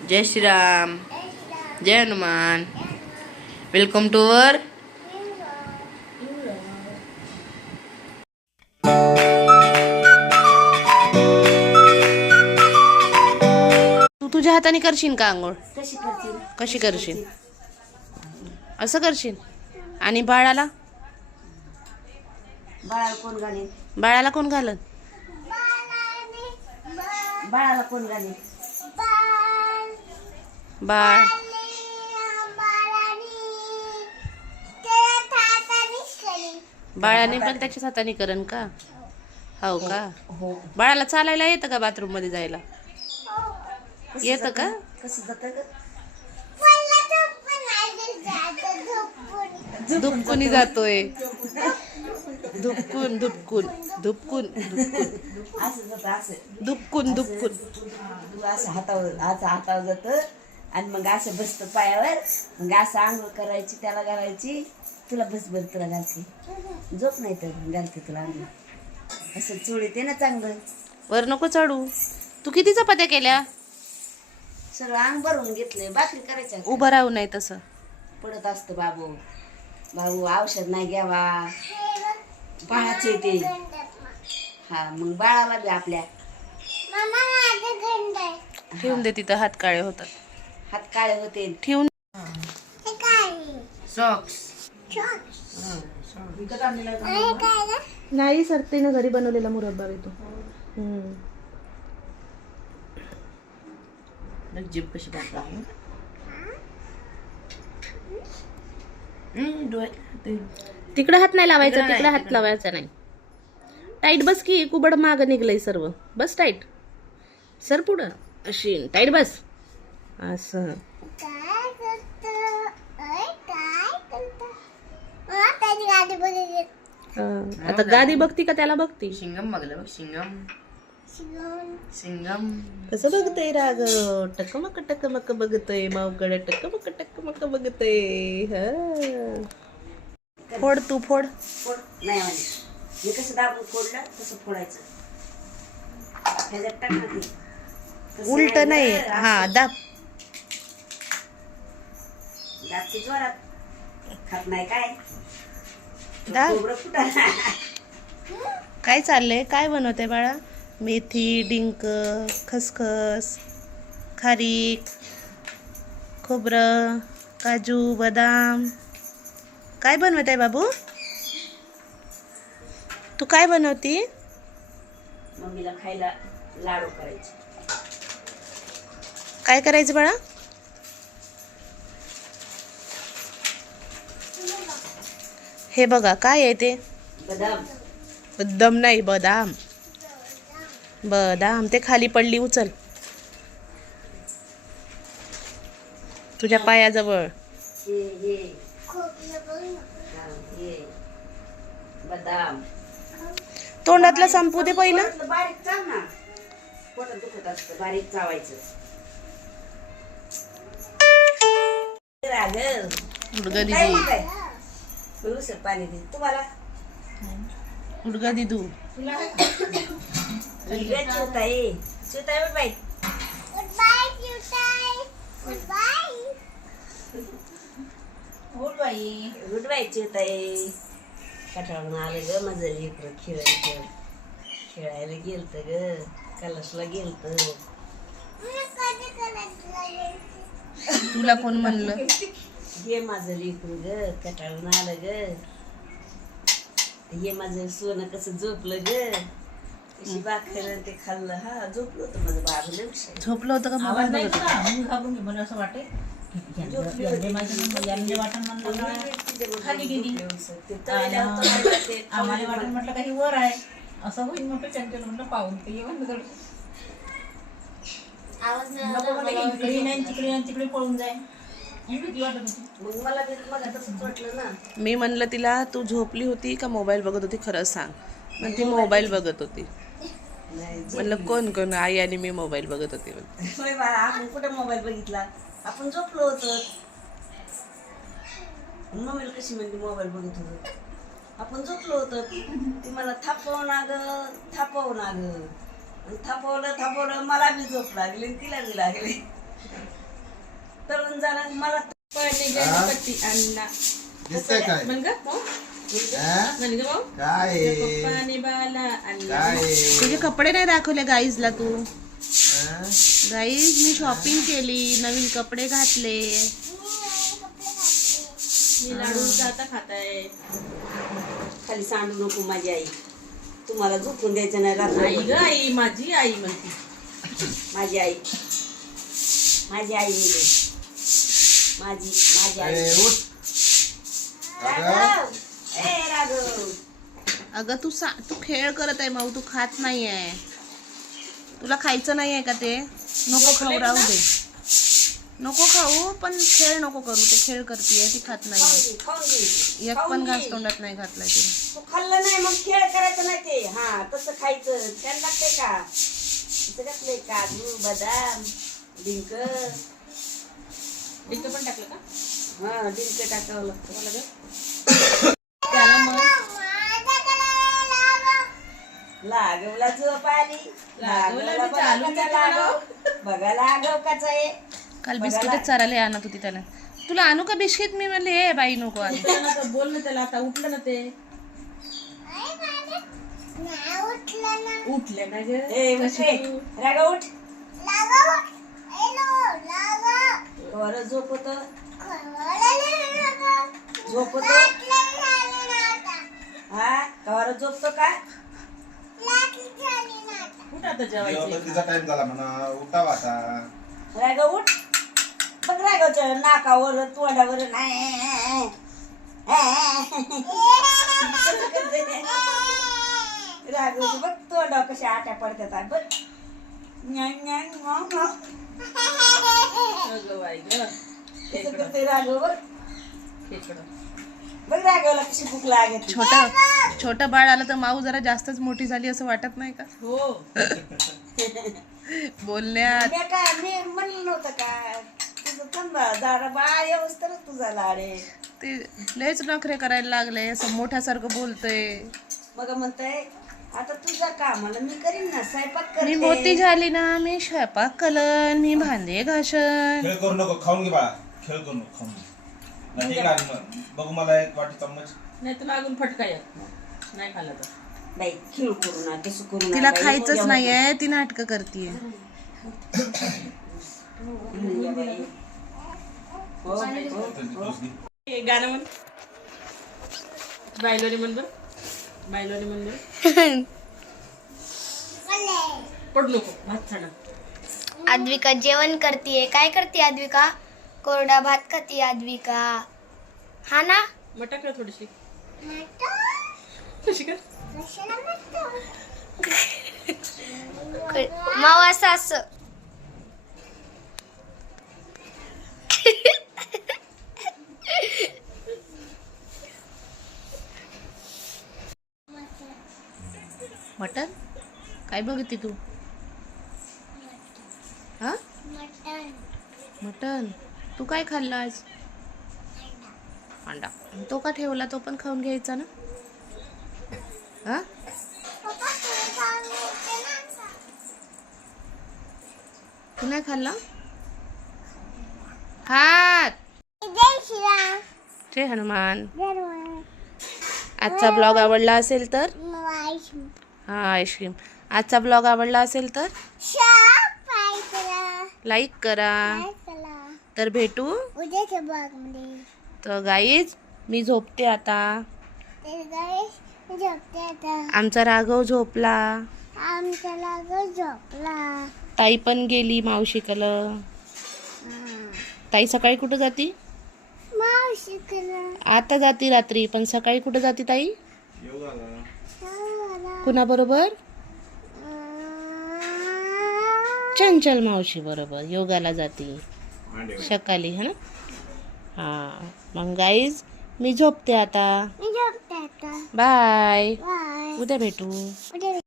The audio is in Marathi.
जय श्रीराम, जय हनुमान. वेलकम टू अवर तू तुझ्या हाताने करशील का आंघोळ? कशी करशील? असं करशील. आणि बाळाला कोण घालेल? बाळाला कोण घालत? बाळाला कोण घालेल? बाळ बाळाने पण त्याच्याच हाताने करण का? हो का? हो. बाळाला चालायला येतं का? बाथरूम मध्ये जायला येतं का? कसं जातं ग? धुपकुनी जातोय. धुपकून धुपकून धुपकून असं जातं असं धुपकून धुपकून. तू असं हातावर जातं आणि मग असं बसतं पायावर. मग असं आंघोळ करायची, त्याला घालायची. तुला बसभर तुला घालते. झोप नाही तर घालते तुला आंघोळ. असं चोळी ते ना चांगलं. वर नको चढू. तू किती चपात्या केल्या? सगळं अंग भरून घेतलंय. भाकरी करायच्या. उभं राहू नाही तसं पडत असतं बाबू. औषध नाही घ्यावा. बाळाचं येते. हा मग बाळाला बी आपल्या ठेवून दे तिथं. हात काळे होतात. हात काळे होते. ठेवून सॉक्स नाही सर, तिनं घरी बनवलेला मुरब्बा येतो. जीभ कशी बांधतात. तिकडं हात नाही लावायचा. तिकडं हात लावायचा नाही. टाईट बस की. कुबड माग निघलंय सर्व. बस टाईट. सर पुढं अशी टाईट बस. असं आता गादी बघती का त्याला बघती? शिंगम बघलं बघ. शिंगम कसं बघतोय राग? टकमक टकमक बघतोय. मावकडे टकमक टकमक बघतोय. फोड तू फोड. नाही म्हणे. हे कसं दाबून फोडलं तसं फोडायचं. ह्याच्यात टाकलं ते उलट नाही. हा दाब. दाबते जोरात. खात नाही काय? दाब. खोबरं फुटा. काय चाललंय? काय बनवते बाळा? मेथी, डिंक, खसखस, खारीक, खोबरं, काजू, बदाम. काय बनवत आहे बाबू? तू काय बनवती? मम्मीला खायला लाडू करायचे. काय करायचं बाळा? हे बघा काय आहे ते? बदाम. बदाम नाही, बदाम. बदाम. ते खाली पडली. उचल. तुझ्या पायाजवळ. हे बदाम. तोंडातला संपू दे पहिलं. बारीक चाव ना. पोटात दुखत असतं. बारीक चावायचं. उडगा दिदी. उसर पाणी दे तुम्हाला. उडगा दिदू. चिवताई बाई. गुड बाई चिवताई. कटाळून आलं ग माझं लेकरं. खेळायला गेलत ग. कलशला गेलत. तुला कोण म्हणलं? हे माझं लेकरू ग. कटाळून आलं ग. हे माझं सोनं कसं झोपलं ग. कशी भाकर ते खाल्लं. हा झोपलं होतं माझं बाळ. लक्ष झोपलं होतं का? मोबाईल बघत होता? घाबरून घे मला असं वाटे खाली गेली. आम्हाला वाटून म्हटलं काही वर आहे असं होईल. म्हटलं चंचल म्हटलं पाहून ते येऊन नको म्हटलं इकडे नाही तिकडे नाही तिकडे पळून जाय. भीती वाटत होती. मग मला तसंच वाटलं ना. मी म्हणलं तिला, तू झोपली होती का मोबाईल बघत होती? खरं सांग. पण ती मोबाईल बघत होती. म्हणलं कोण कोण? आई आणि मी मोबाईल बघत होती. होय बाळा. आपण कुठे मोबाईल बघितला? आपण झोपलो होतो. मोबाईल कशी म्हणजे मोबाईल बघत होतो? आपण झोपलो होतो. ती मला थापवून थापवून थापवलं मला बी झोप लागली. तिला बी लागली. तळून झालं मला पडणे गणपती अण्णा दिसतंय काय म्हण ग हो? हा? म्हण ग भाऊ काय आहे? पप्पा आणि बाला अण्णा काय आहे? तुझे कपडे नाही दाखवले गाईजला तू हा? गाईज मी शॉपिंग केली नवीन कपडे घातले मी लाडूचा आता खाताय खाली सांडू नको माझी आई तुम्हाला झोपून द्यायचं नाही रात्री आई ग आई माझी आई म्हणते माझी आई माझी आई मेली. माझी माझी आई ए, उठ. अगं, राघव ए राघव अगं तू खेळ करत आहे माऊ तू खात नाहीये तुला खायचं नाहीये का ते नको खाऊ राहू दे नको खाऊ पण खेळ नको करू ते खेळ करतीये ती खात नाहीये खाऊन घे एक खाऊन पण घे. घास तोंडात नाही घातलाय तिने तू खाल्लं नाही मग खेळ करायचं नाही ते हा तसं खायचं त्याला लागतंय का तसं घातलंय काजू बदाम डिंक डिंक पण टाकलं का हा डिंक टाकावं लागतं त्याला मग लागवला झोप आली लागवला लागवला बी चालू बघा देते कसा लागव बघा लागव कसा आहे काल बघायला- बिस्किटच चाराले आणत होती त्याला तुला आणू का बिस्किट मी म्हणले ए बाई नको आणू बोल ना त्याला आता उठलं ना ते उठले ना ग ए उठ कशी रे तू? रागा उठ वर झोपत झोपत हा कवर झोपतो का उठ आता जेवायचं जेवणाचा टाइम झाला म्हणा उठावा आता रागा उठ बघ रागावच्या नाकावर तोंडावर नाही राघव बघ तोंडावर कशा आट्या पडतात बघ न्यान, न्यान, न्यान, न्यान. अगं बाई ग कसं करते राघव बघ खेकडं. बघ राघवला कशी भूक लागत छोटं बाळ आलं तर माऊ जरा जास्तच मोठी झाली असं वाटत नाही का हो बोलण्यात मी म्हणलं नव्हतं का तुझं थांबा दारा बाळ येऊस तरच तुझा लाड आहे ते लयच नखरे करायला लागले असं मोठ्यासारखं बोलतय मग म्हणतंय आता तुझा कामाला मी करीन ना स्वयंपाक मी करते मोठी झाली ना मी स्वयंपाक कलन मी भांडे घासन खेळ करू नको खाऊन घे बाळा खेळ करू नको खाऊन घे नाही ठीक आहे मग बघू मला एक वाटी चम्मच नाही तर लागून फटका येत नाही खाल्लं तर बाई खिळ करू ना तसं करू ना तिला बाई. खायचंच या नाहीये ती नाटकं करतीये बाई. या बाई. हो, हो, हो. हे गाणं म्हण बायलोनी म्हण बर बायलोनी म्हण बर पडू नको भात छान आद्विका जेवण करतीये काय करते आद्विका कोरडा भात खाती आद्विका हा ना मटा कर थोडीशी कशी कर माव असं असं मटन काय बघते तू हा मटन तू काय खाल्लं आज अंडा तो का ठेवला तो पण खाऊन घ्यायचा ना हा तू नाही खाल्ला हात जय हनुमान आजचा ब्लॉग आवडला असेल तर हा आईस्क्रीम आजचा ब्लॉग आवडला असेल तर लाईक करा तर भेटू उद्याच्या ब्लॉगमध्ये तर गाईज मी झोपते आता झोपते आता आमचा राघव झोपला आमच्या लागो झोपला ताई पण गेली मावशीकडं ताई सकाळी कुठं जाती मावशी आता जाती रात्री पण सकाळी कुठं जाती ताई कुणाबरोबर चंचल मावशी बरोबर योगाला जाती सकाळी है ना हा मग गाईज मी झोपते आता मी झोपते आता बाय बाय उद्या भेटू उद्या